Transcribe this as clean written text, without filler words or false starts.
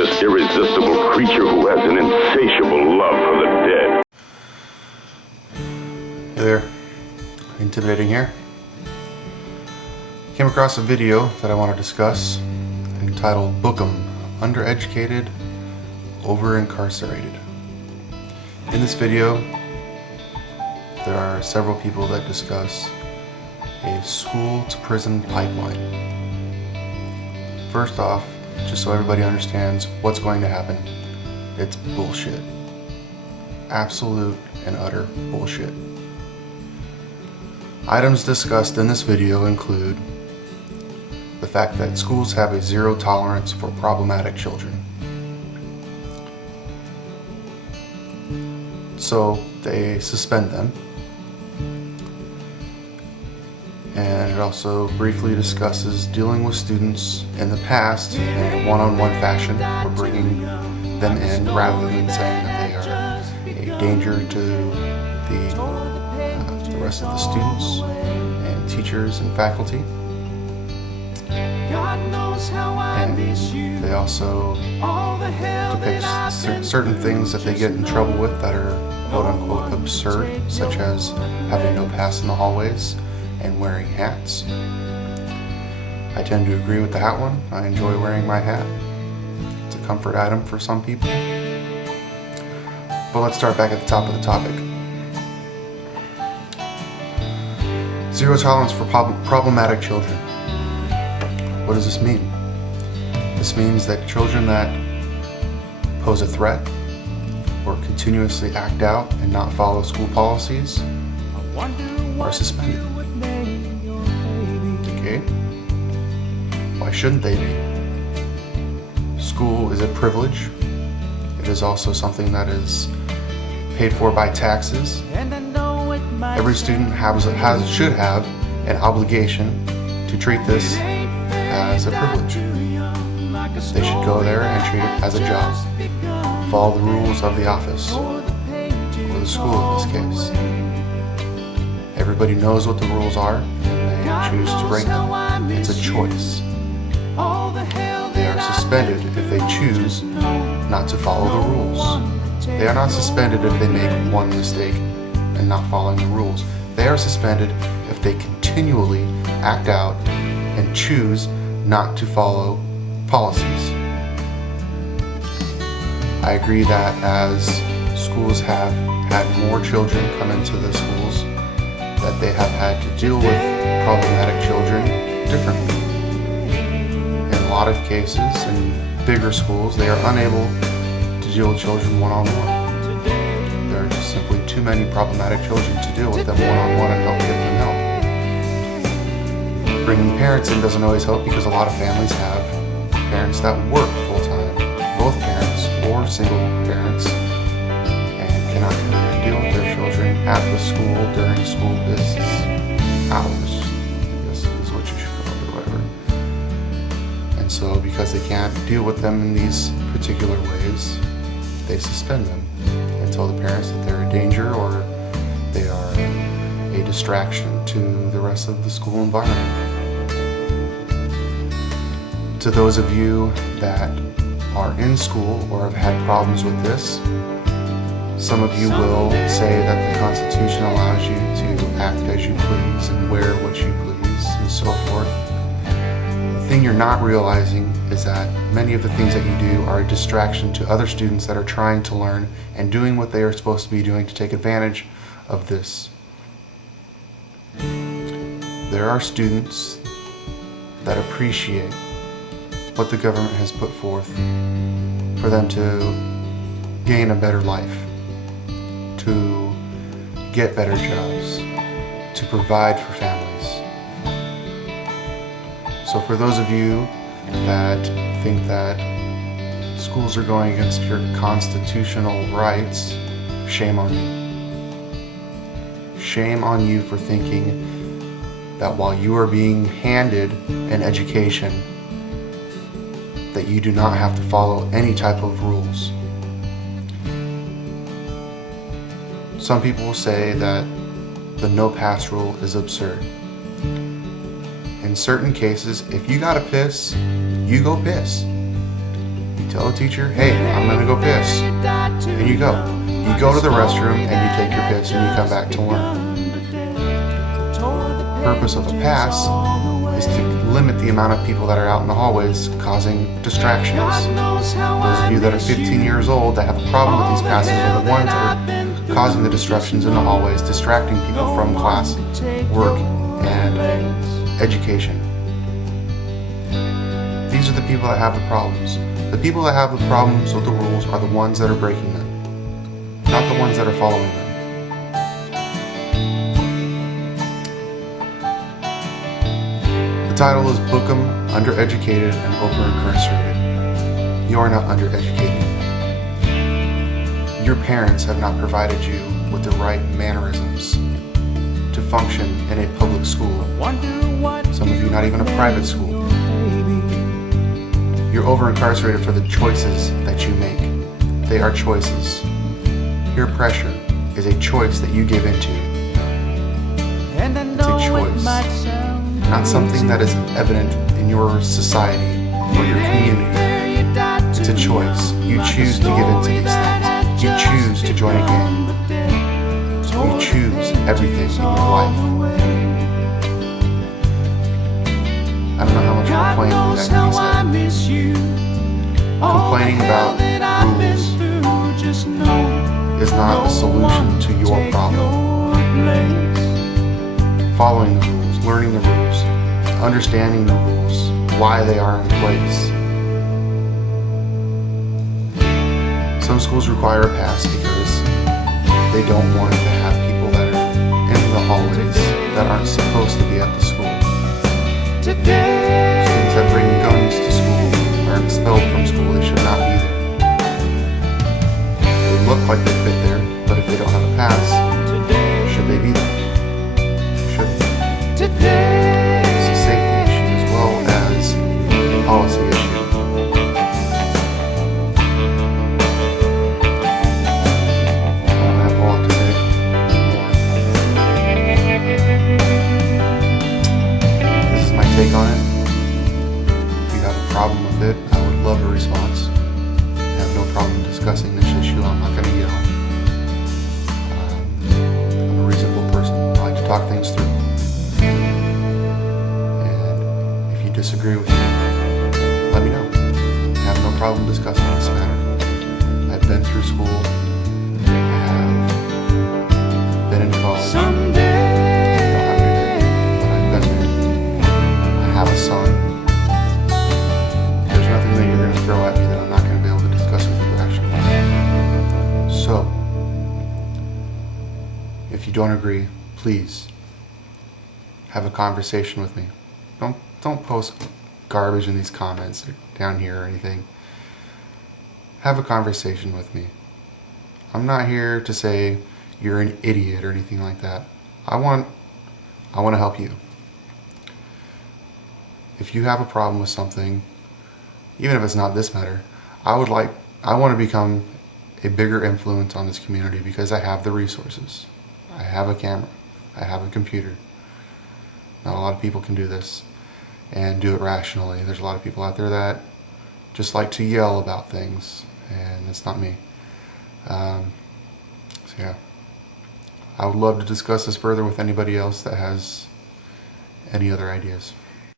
this irresistible creature who has an insatiable love for the dead. Hey there, Intimidating here. Came across a video that I want to discuss entitled Book 'em, Undereducated, Overincarcerated. In this video, there are several people that discuss a school to prison pipeline. First off, just so everybody understands what's going to happen, it's bullshit. Absolute and utter bullshit. Items discussed in this video include the fact that schools have a zero tolerance for problematic children. So they suspend them. And it also briefly discusses dealing with students in the past in a one-on-one fashion, or bringing them in rather than saying that they are a danger to the rest of the students and teachers and faculty. And they also depict certain things that they get in trouble with that are quote-unquote absurd, such as having no pass in the hallways and wearing hats. I tend to agree with the hat one. I enjoy wearing my hat. It's a comfort item for some people. But let's start back at the top of the topic. Zero tolerance for problematic children. What does this mean? This means that children that pose a threat or continuously act out and not follow school policies are suspended. Okay? Why shouldn't they be? School is a privilege. It is also something that is paid for by taxes. Every student should have an obligation to treat this as a privilege. They should go there and treat it as a job. Follow the rules of the office, or the school in this case. Everybody knows what the rules are, and they choose to break them. It's a choice. They are suspended if they choose not to follow the rules. They are not suspended if they make one mistake and not following the rules. They are suspended if they continually act out and choose not to follow policies. I agree that as schools have had more children come into the schools, that they have had to deal with problematic children differently. In a lot of cases, in bigger schools, they are unable to deal with children one-on-one. There are just simply too many problematic children to deal with them one-on-one and help give them help. Bringing parents in doesn't always help, because a lot of families have parents that work full-time, both parents or single parents, and cannot come in and deal with their children at the school during school business hours, I guess is what you should call it, or whatever. And so because they can't deal with them in these particular ways, they suspend them and tell the parents that they're a danger or they are a distraction to the rest of the school environment. To those of you that are in school or have had problems with this, some of you will say that the Constitution allows you to act as you please and wear what you please and so forth. The thing you're not realizing is that many of the things that you do are a distraction to other students that are trying to learn and doing what they are supposed to be doing to take advantage of this. There are students that appreciate what the government has put forth for them to gain a better life, to get better jobs, to provide for families. So for those of you that think that schools are going against your constitutional rights, shame on you. Shame on you for thinking that while you are being handed an education, that you do not have to follow any type of rules. Some people will say that the no pass rule is absurd. In certain cases, if you gotta piss, you go piss. You Tell the teacher, hey, I'm gonna go piss. And you go. You go to the restroom and you take your piss and you come back to learn. The purpose of a pass is to limit the amount of people that are out in the hallways causing distractions. Those of you that are 15 years old that have a problem with these passes are the ones that are causing the disruptions in the hallways, distracting people from class, work, and education. These are the people that have the problems. The people that have the problems with the rules are the ones that are breaking them, not the ones that are following them. The title is Book 'em, Undereducated and Overincarcerated. You are not undereducated. Your parents have not provided you with the right mannerisms to function in a public school. Some of you not even a private school. You're over-incarcerated for the choices that you make. They are choices. Peer pressure is a choice that you give into. It's a choice, not something that is evident in your society or your community. It's a choice. You choose to give into these things. You choose to join a gang. You choose everything in your life. I don't know how much complaining that can be said. Complaining about rules is not a solution to your problem. Following the rules, learning the rules, understanding the rules, why they are in place. Some schools require a pass because they don't want to have people that are in the hallways that aren't supposed to be at the school. Students that bring guns to school are expelled from school. They should not be there. They look like they fit there, but if they don't have a pass, should they be there? Shouldn't they? It's a safety issue as well as a policy issue. I don't have a lot to say anymore. This is my take on it. If you have a problem with it, I would love a response. I have no problem discussing this issue. I'm not going to yell. I'm a reasonable person. I like to talk things through. And if you disagree with me, let me know. I have no problem discussing this matter. I've been through school. I have been in college. I don't have to, but I've been there. I have a son. There's nothing that you're going to throw at me that I'm not going to be able to discuss with you actually. So, if you don't agree, please have a conversation with me. Don't post garbage in these comments or down here or anything. Have a conversation with me. I'm not here to say you're an idiot or anything like that. I want to help you. If you have a problem with something, even if it's not this matter, I want to become a bigger influence on this community because I have the resources. I have a camera. I have a computer. Not a lot of people can do this and do it rationally. There's a lot of people out there that just like to yell about things, and it's not me. So yeah, I would love to discuss this further with anybody else that has any other ideas.